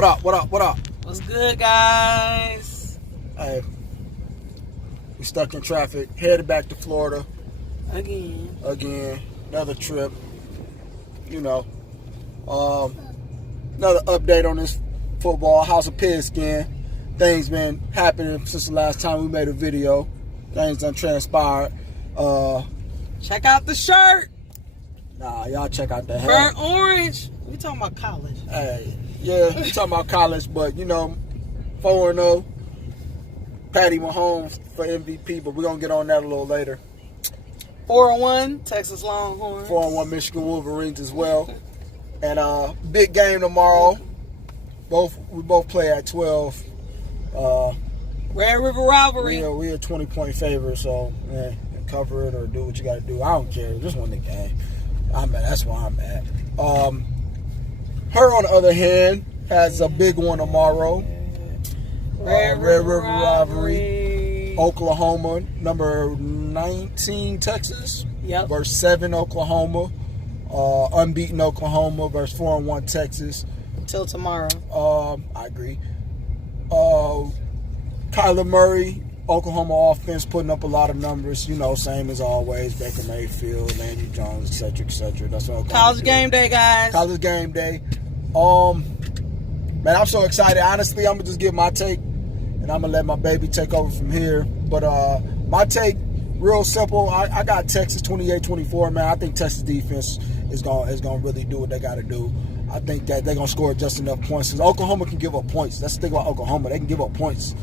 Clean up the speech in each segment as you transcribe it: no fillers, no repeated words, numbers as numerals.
What up? What up? What up? What's good, guys? Hey, we stuck in traffic. Headed back to Florida Again. Another trip. You know, another update on this football House of Pigskin. Things been happening since the last time we made a video. Things done transpired. Check out the shirt. Nah, y'all check out the hat. Burnt orange. We talking about college. Hey, yeah, we talking about college, but you know, 4-0. Patty Mahomes for MVP, but we're gonna get on that a little later. 4-1, Texas Longhorns. 4-1 Michigan Wolverines as well. And big game tomorrow. We both play at 12. Red River Rivalry. We're a 20-point favorite, so cover it or do what you got to do. I don't care. Just win the game. That's where I'm at. Her, on the other hand, has a big one tomorrow. Red River Rivalry. Oklahoma, number 19 Texas. Yep. Versus 7 Oklahoma. Unbeaten Oklahoma versus 4-1 Texas. Till tomorrow. I agree. Kyler Murray, Oklahoma offense putting up a lot of numbers. You know, same as always. Baker Mayfield, Landry Jones, etc., etc. That's what College game day, guys. College game day. Man, I'm so excited. Honestly, I'm gonna just give my take, and I'm gonna let my baby take over from here. But my take, real simple. I got Texas 28-24. Man, I think Texas defense is gonna really do what they got to do. I think that they're gonna score just enough points. Because Oklahoma can give up points. That's the thing about Oklahoma. They can give up points,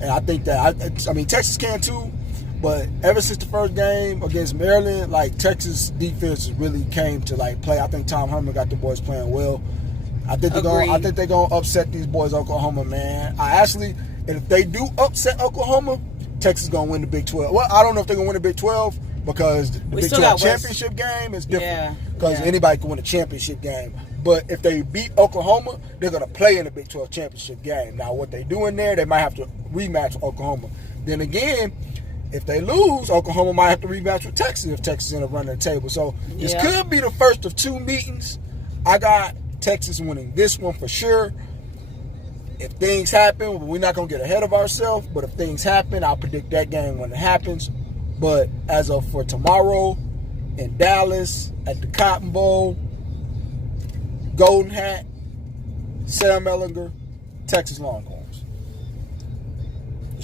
and I think that I mean Texas can too. But ever since the first game against Maryland, like Texas defense really came to like play. I think Tom Herman got the boys playing well. I think they're gonna upset these boys, Oklahoma, man. If they do upset Oklahoma, Texas gonna win the Big 12. Well, I don't know if they're gonna win the Big 12 because the Big 12 championship game is different. Because anybody can win a championship game. But if they beat Oklahoma, they're gonna play in the Big 12 championship game. Now, what they do in there, they might have to rematch with Oklahoma. Then again, if they lose, Oklahoma might have to rematch with Texas if Texas ends up running the table. So this could be the first of two meetings. I got Texas winning this one for sure. If things happen, we're not going to get ahead of ourselves, but if things happen, I'll predict that game when it happens. But as of for tomorrow in Dallas at the Cotton Bowl, Golden Hat, Sam Ehlinger, Texas Longhorns.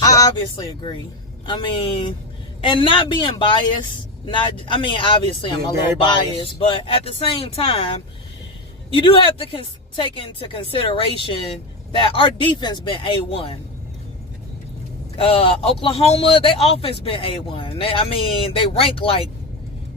I obviously agree. I mean, and not being biased, obviously I'm a little biased, but at the same time, you do have to take into consideration that our defense been A1. Oklahoma, their offense been A1. They rank like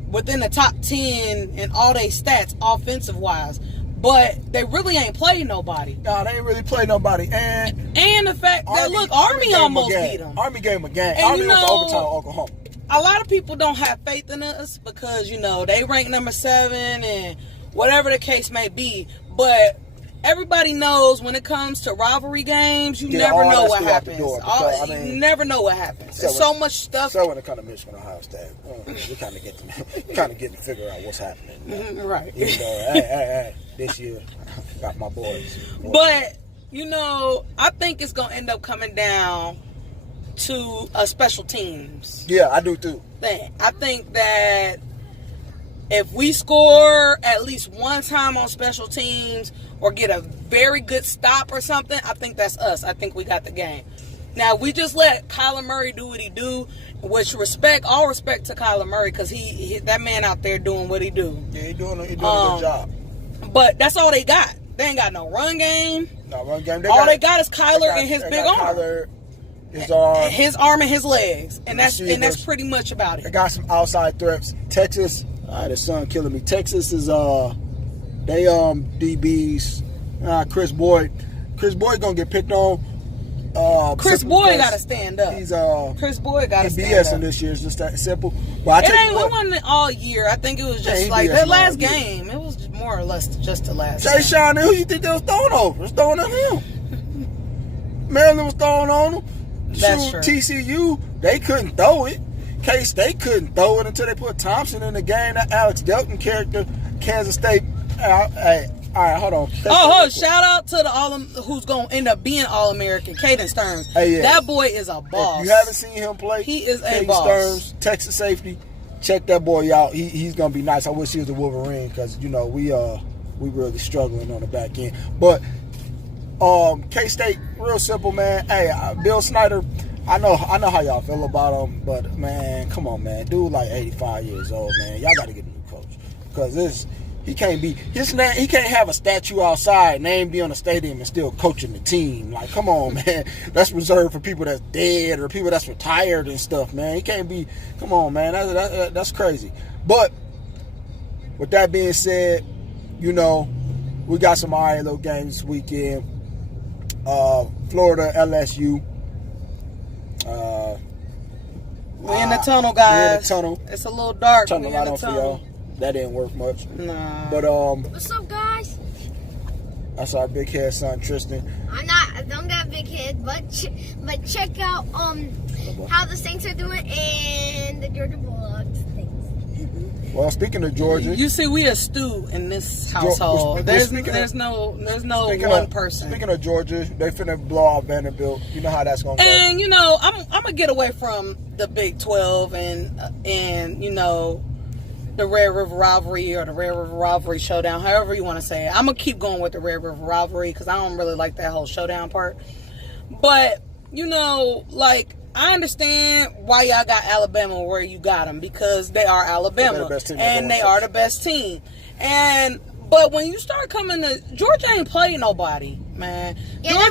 within the top 10 in all their stats offensive wise. But they really ain't played nobody. No, they ain't really played nobody. And the fact that, Army almost beat them. Army gave them a game. And Army went to overtime with Oklahoma. A lot of people don't have faith in us because, they rank number 7 and whatever the case may be. But everybody knows when it comes to rivalry games, you never know what happens. You never know what happens. There's so much stuff. So when it comes to Michigan, Ohio State, we kind of get to figure out what's happening. Right. Even though, hey, this year, got my boys. But, I think it's going to end up coming down to special teams. Yeah, I do too. I think that if we score at least one time on special teams or get a very good stop or something, I think that's us. I think we got the game. Now, we just let Kyler Murray do what he do, which all respect to Kyler Murray because he that man out there doing what he do. Yeah, he doing a good job. But that's all they got. They ain't got no run game. No run game. They got is Kyler and his big arm. His arm and his legs. And that's pretty much about it. They got some outside threats. Texas, the sun killing me. Texas is they DBs. Chris Boyd gonna get picked on. Chris Boyd gotta stand up. Chris Boyd gotta stand up. BS in this year is just that simple. But it wasn't all year. I think it was just like that last game. It was more or less just the last game. Jay Sean, who you think they was throwing over? It was throwing at him. Maryland was throwing on him. That's true. TCU, they couldn't throw it. K-State couldn't throw it until they put Thompson in the game. That Alex Delton character, Kansas State. All right, hold on. Shout out to the who's going to end up being All-American, Caden Stearns. Hey, yeah. That boy is a boss. If you haven't seen him play, he is a Caden boss. Stearns, Texas safety. Check that boy out. He's going to be nice. I wish he was a Wolverine because, you know, we really struggling on the back end. But K-State, real simple, man. Hey, Bill Snyder, I know how y'all feel about him, but, man, come on, man. Dude like 85 years old, man. Y'all got to get a new coach because he can't be his name. He can't have a statue outside, name be on the stadium, and still coaching the team. Like, come on, man. That's reserved for people that's dead or people that's retired and stuff, man. He can't be. Come on, man. That's crazy. But with that being said, you know, we got some all right little games this weekend. Florida, LSU. We're in the tunnel, guys. We're in the tunnel. It's a little dark. Turn the light on for y'all. That didn't work much. Nah. But what's up, guys? that's our big head son Tristan. I don't got a big head, but check out how the Saints are doing and the Georgia Bulldogs things. Well, speaking of Georgia, You see, we a stew in this household. There's no one person. Speaking of Georgia, they finna blow out Vanderbilt. You know how that's gonna go. And you know, I'm gonna get away from the Big 12 and you know, the Red River Rivalry or the Red River Rivalry Showdown, however you want to say it. I'm gonna keep going with the Red River Rivalry because I don't really like that whole showdown part. But you know, like, I understand why y'all got Alabama where you got them, because they are Alabama They're the best team and they are the best team. But when you start coming to Georgia, ain't playing nobody, man. Yeah,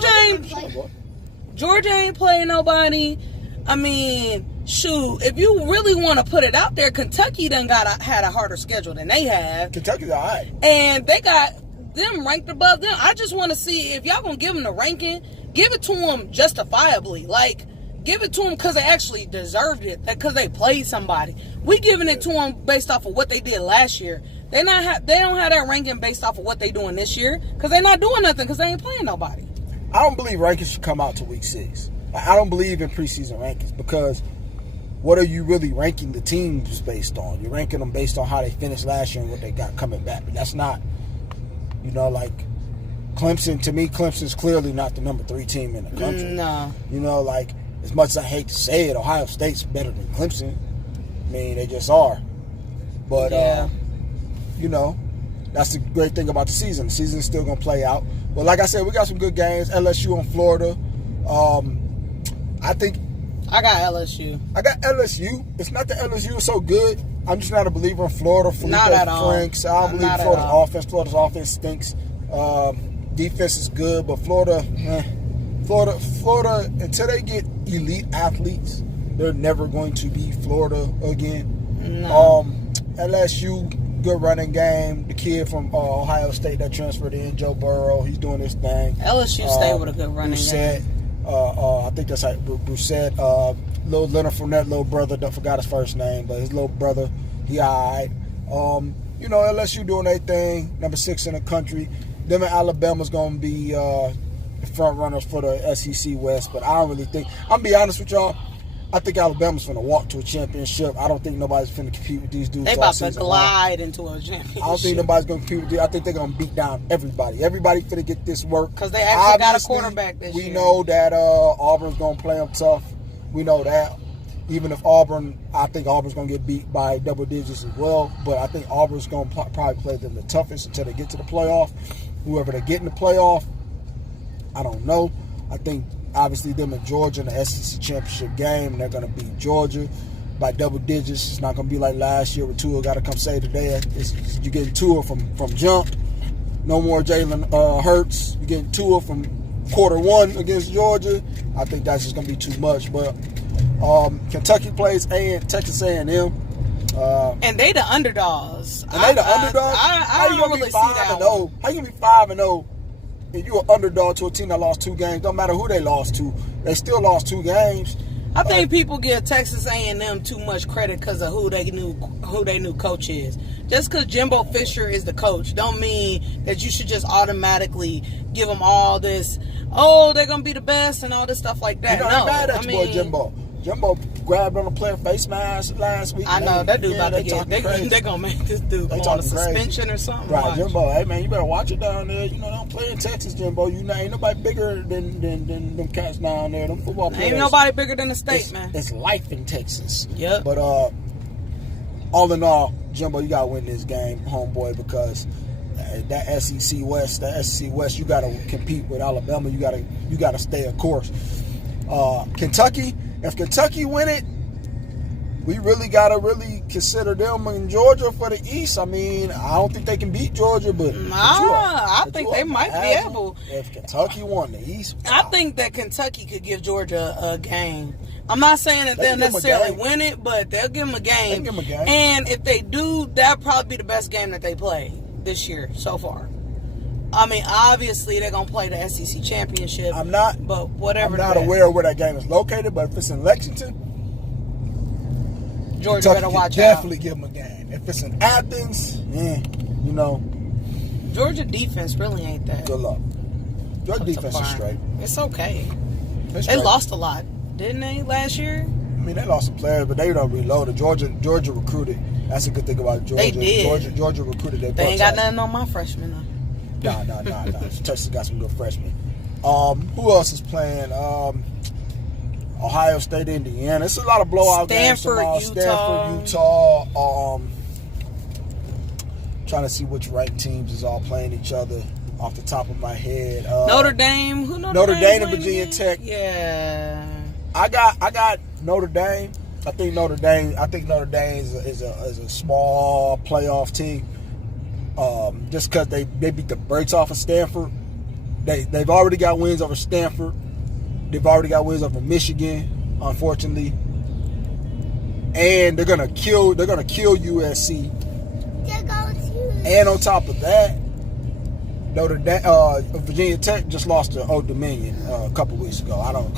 Georgia ain't playing nobody. I mean, shoot, if you really want to put it out there, Kentucky done had a harder schedule than they have. Kentucky's all right. And they got them ranked above them. I just want to see if y'all going to give them the ranking, give it to them justifiably. Like, give it to them because they actually deserved it, because they played somebody. We giving it to them based off of what they did last year. They don't have that ranking based off of what they doing this year, because they're not doing nothing because they ain't playing nobody. I don't believe rankings should come out to week 6. I don't believe in preseason rankings, because what are you really ranking the teams based on? You're ranking them based on how they finished last year and what they got coming back. But that's not, you know, like Clemson. To me, Clemson's clearly not the number 3 team in the country. No. You know, like, as much as I hate to say it, Ohio State's better than Clemson. I mean, they just are. But, Yeah. you know, that's the great thing about the season. The season's still going to play out. But like I said, we got some good games. LSU on Florida. I think I got LSU. I got LSU. It's not that LSU is so good. I'm just not a believer in Florida. Felipe Not at all. Franks. I don't believe Not at Florida's all. offense. Florida's offense stinks. Defense is good, but Florida, until they get elite athletes, they're never going to be Florida again. No. LSU, good running game. The kid from Ohio State that transferred in, Joe Burrow, he's doing his thing. LSU stay with a good running game. I think that's like Brissett. Little Leonard Fournette, little brother, I forgot his first name, but his little brother, he all right. You know, LSU doing their thing, number 6 in the country. Them and Alabama's going to be the front runners for the SEC West, but I don't really think, I'm going to be honest with y'all, I think Alabama's going to walk to a championship. I don't think nobody's going to compete with these dudes. They about to glide into a championship. I don't think nobody's going to compete with these. I think they're going to beat down everybody. Everybody finna get this work. Because they actually got a Obviously, quarterback this year. We know that Auburn's going to play them tough. We know that. Even if I think Auburn's going to get beat by double digits as well. But I think Auburn's going to probably play them the toughest until they get to the playoff. Whoever they get in the playoff, I don't know. I think obviously them in Georgia in the SEC championship game, and they're going to beat Georgia by double digits. It's not going to be like last year with Tua got to come save the day. You're getting Tua from jump. No more Jalen Hurts. You're getting Tua from quarter 1 against Georgia. I think that's just going to be too much. But Kentucky plays Texas A&M. And they the underdogs. And they the underdogs? I don't really see that one. How you gonna be 5-0 and you're an underdog to a team that lost 2 games? Don't matter who they lost to. They still lost 2 games. I think people give Texas A&M too much credit because of who they new coach is. Just because Jimbo Fisher is the coach don't mean that you should just automatically give them all this, oh, they're going to be the best and all this stuff like that. You know, No, I'm mad at your boy Jimbo. Jimbo grabbed on a player face mask last week. I know that dude about to talking get. crazy. They're gonna make this dude They go on a talking crazy. suspension or something. Right, Watch. Jimbo. Hey man, you better watch it down there. You know, don't play in Texas, Jimbo. You know, ain't nobody bigger than them cats down there. Them football players. Ain't nobody bigger than the state, it's, man. It's life in Texas. Yep. But all in all, Jimbo, you gotta win this game, homeboy, because that SEC West, you gotta compete with Alabama. You gotta stay a course. Kentucky, if Kentucky win it, we really gotta consider them in Georgia for the East. I mean, I don't think they can beat Georgia, but I think they might be able. If Kentucky won the East, I think that Kentucky could give Georgia a game. I'm not saying that they'll necessarily win it, but they'll give them a game. They give them a game. And if they do, that'll probably be the best game that they play this year so far. I mean, obviously they're gonna play the SEC championship. But whatever. I'm not aware of where that game is located, but if it's in Lexington, Georgia Kentucky better watch definitely out. give them a game. If it's in Athens, you know, Georgia defense really ain't that. good luck. Georgia defense is straight. It's okay. It's They straight. lost a lot, didn't they, last year? I mean, they lost some players, but they don't reload. Georgia recruited. That's a good thing about Georgia. They did. Georgia recruited their They ain't butts got out. nothing on my freshmen, though. Nah. Texas got some good freshmen. Who else is playing? Ohio State, Indiana. It's a lot of blowout games tomorrow. Stanford, Utah. Trying to see which ranked teams is all playing each other off the top of my head. Notre Dame. Who Notre Dame and Virginia Tech. Yeah. I got Notre Dame. I think Notre Dame is a small playoff team. Just because they beat the brakes off of Stanford. They've already got wins over Stanford. They've already got wins over Michigan, unfortunately. And they're gonna kill USC. And on top of that, Virginia Tech just lost to Old Dominion a couple weeks ago. I don't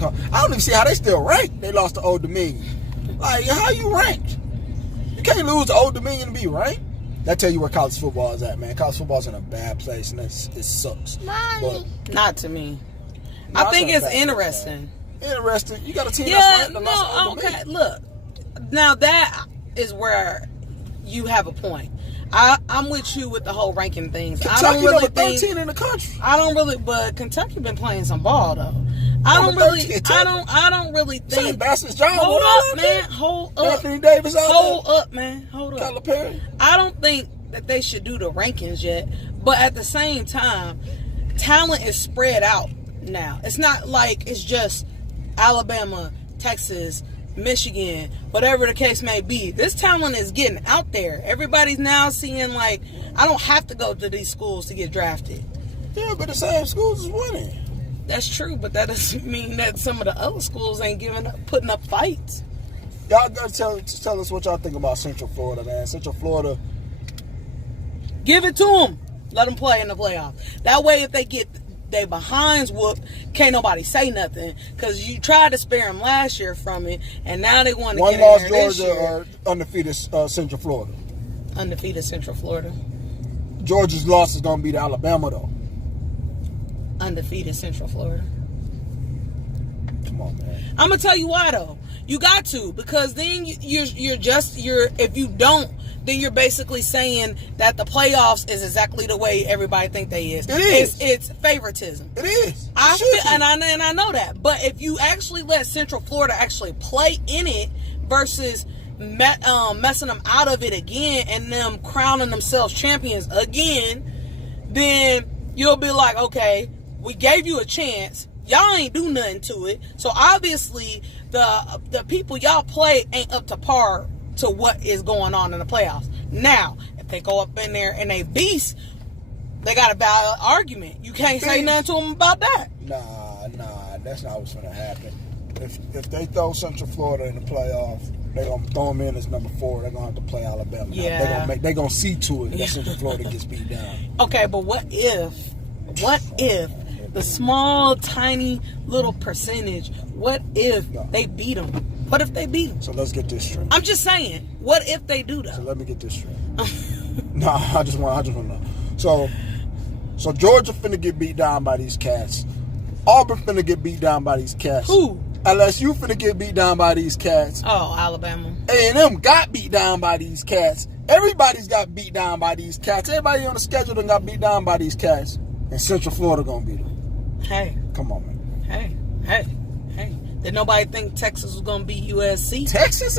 even see how they still ranked. They lost to Old Dominion. Like, how you ranked? You can't lose to Old Dominion to be ranked. That tell you where college football is at, man. College football's in a bad place, and it sucks. Mommy. Not to me. No, I think it's not a bad interesting. place, man. Interesting. You got a team Yeah, that's ranked. that lost to no, Old okay. Dominion. Look, now that is where you have a point. I'm with you with the whole ranking things. Kentucky I don't really number think 13 in the country. but Kentucky been playing some ball though. I don't really think. St. Bastards John. Hold up, man. Hold up. Anthony Davis out Hold up, man. Hold there. up. Calipari. I don't think that they should do the rankings yet, but at the same time, talent is spread out now. It's not like it's just Alabama, Texas, Michigan, whatever the case may be. This talent is getting out there. Everybody's now seeing, like, I don't have to go to these schools to get drafted. Yeah, but the same schools is winning. That's true, but that doesn't mean that some of the other schools ain't putting up fights. Y'all gotta tell us what y'all think about Central Florida, man. Central Florida. Give it to them. Let them play in the playoffs. That way, if they get their behinds whooped, can't nobody say nothing. Because you tried to spare them last year from it, and now they want to get in One-loss there this Georgia year. or undefeated Central Florida. Undefeated Central Florida. Georgia's loss is gonna be to Alabama though. Undefeated Central Florida. Come on, man. I'm gonna tell you why though. You got to, because then if you don't, then you're basically saying that the playoffs is exactly the way everybody think they is. It is. It's favoritism. It is. I It should feel, be. and I know that, but if you actually let Central Florida actually play in it versus messing them out of it again and them crowning themselves champions again, then you'll be like, okay, we gave you a chance. Y'all ain't do nothing to it. So obviously the people y'all play ain't up to par to what is going on in the playoffs. Now, if they go up in there and they beast, they got a valid argument. You can't say nothing to them about that. Nah, that's not what's gonna happen. If they throw Central Florida in the playoffs, they're gonna throw them in as number 4. They're gonna have to play Alabama. Yeah. They're gonna see to it that Central Florida gets beat down. Okay, but what if the small, tiny, little percentage, what if they beat them? What if they beat them? So let's get this straight. I'm just saying, what if they do So though? let me get this straight. Nah, I just want to know. So Georgia finna get beat down by these cats. Auburn finna get beat down by these cats. Who? LSU finna get beat down by these cats. Oh, Alabama. A&M got beat down by these cats. Everybody's got beat down by these cats. Everybody on the schedule done got beat down by these cats. And Central Florida gonna beat them. Hey. Come on, man. Hey. Did nobody think Texas was gonna beat USC? Texas?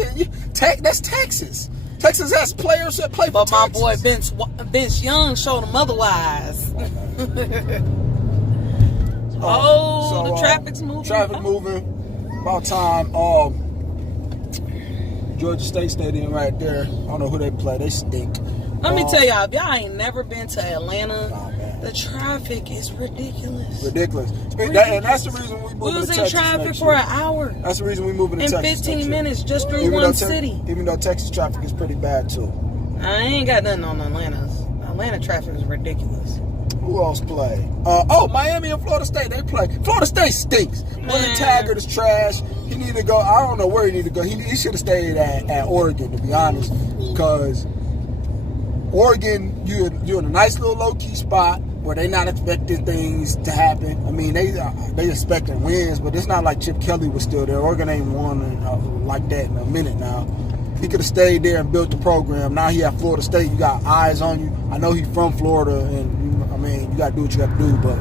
That's Texas. Texas has players that play for But my Texas. boy Vince Young showed them otherwise. The traffic's moving. Traffic moving. About time. Georgia State Stadium right there. I don't know who they play. They stink. Let me tell y'all, if y'all ain't never been to Atlanta, Nah, man. the traffic is ridiculous. Ridiculous. And that's the reason we We moving was to in Texas traffic next for year. an hour. That's the reason we moving to In Texas. 15 next year. minutes, just through Even one though city. Even though Texas traffic is pretty bad too. I ain't got nothing on Atlanta's. Atlanta traffic is ridiculous. Who else play? Miami and Florida State, they play. Florida State stinks. Willie Taggart is trash. He need to go. I don't know where he need to go. He should have stayed at Oregon, to be honest, because Oregon, you're in a nice little low key spot where they not expecting things to happen. I mean, they expecting wins, but it's not like Chip Kelly was still there. Oregon ain't won like that in a minute now. He could have stayed there and built the program. Now he at Florida State. You got eyes on you. I know he's from Florida, and I mean, you got to do what you got to do. But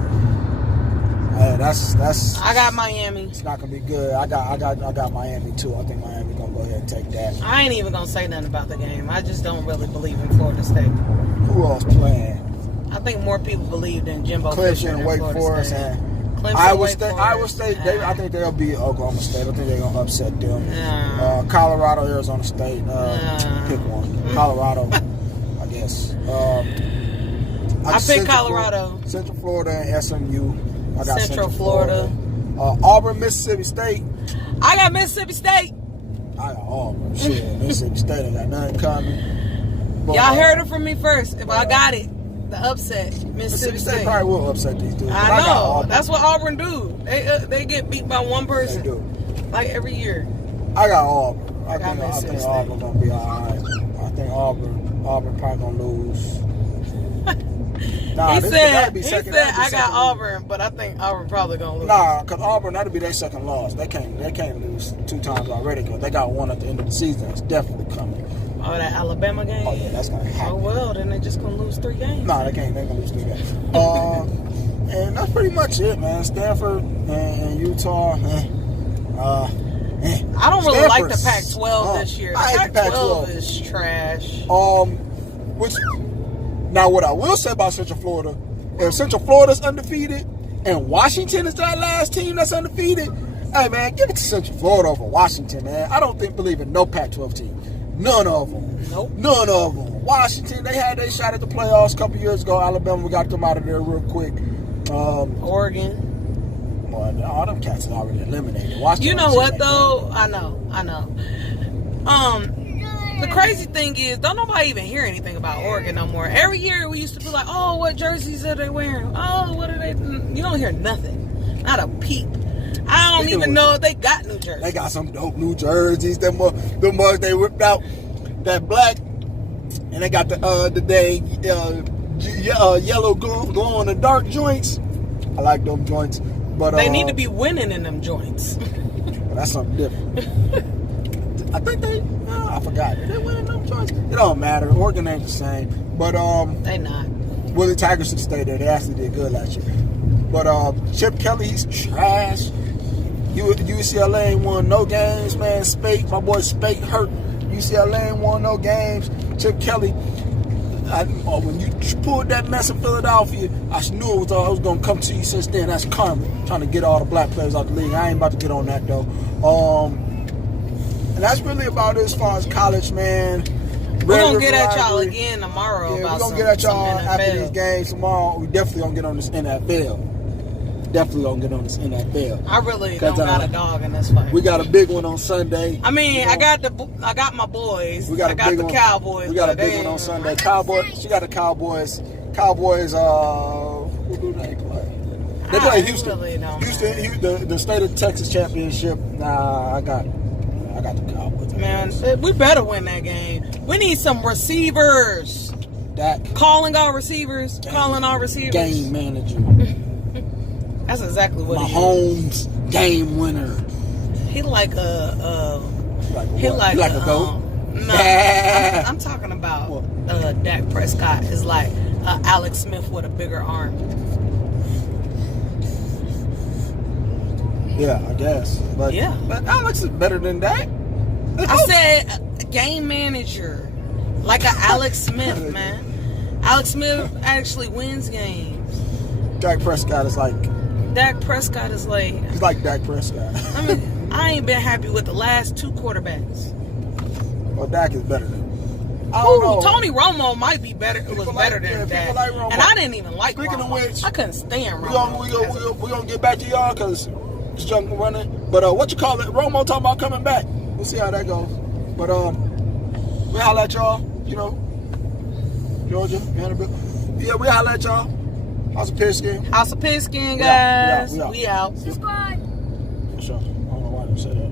that's. I got Miami. It's not gonna be good. I got Miami too. I think Miami gonna go ahead and take that. I ain't even gonna say nothing about the game. I just don't really believe in Florida State. Who else playing? I think more people believed in Jimbo Clemson Fisher and than Wake Florida Forest State. and Clemson, Iowa Wake State. Forest. Iowa State. I think they'll beat Oklahoma State. I think they're gonna upset them. Nah. Colorado, Arizona State. Nah. Pick one. Colorado, I guess. I picked Colorado. Central Florida and SMU. I got Central Florida. Auburn, Mississippi State. I got Mississippi State. I got Auburn. Shit, Mississippi State ain't got nothing coming. But, Y'all heard it from me first. If I got it, the upset, Mississippi State State. probably will upset these dudes. I got know. Auburn. That's what Auburn do. They get beat by one They person. do. Like every year. I got Auburn. I got think Mississippi State. Auburn gonna be alright. I think Auburn probably gonna lose. Nah, He this said, gotta be second. That'd be I got second. Auburn, but I think Auburn probably going to lose. Nah, because Auburn, that'll be their second loss. They can't lose 2 times already because they got one at the end of the season. It's definitely coming. Oh, that Alabama game? Oh, yeah, that's going to happen. Oh, well, then they're just going to lose 3 games. Nah, they can't. They're going to lose 3 games. And that's pretty much it, man. Stanford and Utah. I don't really like the Stanford's- Pac-12 this year. The I hate the Pac-12 Pac-12. is trash. Now, what I will say about Central Florida, if Central Florida's undefeated and Washington is that last team that's undefeated, hey, man, give it to Central Florida over Washington, man. I don't believe in no Pac-12 team. None of them. Nope. None of them. Washington, they had their shot at the playoffs a couple years ago. Alabama, we got them out of there real quick. Oregon. Well, all them cats are already eliminated. Washington You know don't what, seem though? I know. The crazy thing is, don't nobody even hear anything about Oregon no more. Every year we used to be like, oh, what jerseys are they wearing? Oh, what are they? You don't hear nothing. Not a peep. I don't even know if they got new jerseys. They got some dope new jerseys. Them ones they whipped out that black, and they got the dang yellow glow in the dark joints. I like them joints, but They need to be winning in them joints. that's something different. I think I forgot. Did they win in them joints? It don't matter. Oregon ain't the same, but They not. Willie Tigers should stay there. They actually did good last year. But Chip Kelly, he's trash. UCLA ain't won no games, man. My boy Spate hurt. UCLA ain't won no games. Chip Kelly, when you pulled that mess in Philadelphia, I knew it was going to come to you since then. That's karma. Trying to get all the black players out the league. I ain't about to get on that, though. And that's really about it as far as college, man. We're going to get at y'all again tomorrow about we're going to some get at y'all NFL. after these games tomorrow. We definitely going to get on this NFL. I really don't got a dog in this fight. We got a big one on Sunday. I mean, I got my boys. We got I got big the one. Cowboys. We got a but big one on Sunday. Cowboys. She got the Cowboys. Cowboys. Who do they play? They play Houston. Really don't Houston. The state of Texas championship. Nah, I got the Cowboys. Man, we better win that game. We need some receivers. Calling our receivers. Game manager. That's exactly what Mahomes, game winner. He like a he what? like He like a goat? No, I'm talking about What? Dak Prescott is like Alex Smith with a bigger arm. Yeah, I guess. But Yeah. but Alex is better than that. I said game manager, like a Alex Smith, man. Alex Smith actually wins games. Dak Prescott is like Dak Prescott is like, he's like Dak Prescott. I mean, I ain't been happy with the last 2 quarterbacks. Well, Dak is better than. I don't know. Tony Romo might be better. It was People better like- yeah, than people Dak, like Romo. and I didn't even like Speaking of Romo. which, I couldn't stand We Romo. gonna get back to y'all because it's young running. But what you call it? Romo talking about coming back. We'll see how that goes. But we holla at y'all. You know, Georgia, Vanderbilt. Yeah, we holla at y'all. House of Pigskin. House of Pigskin, We out, guys. we out, We out. Subscribe. For sure. I don't know why I didn't say that.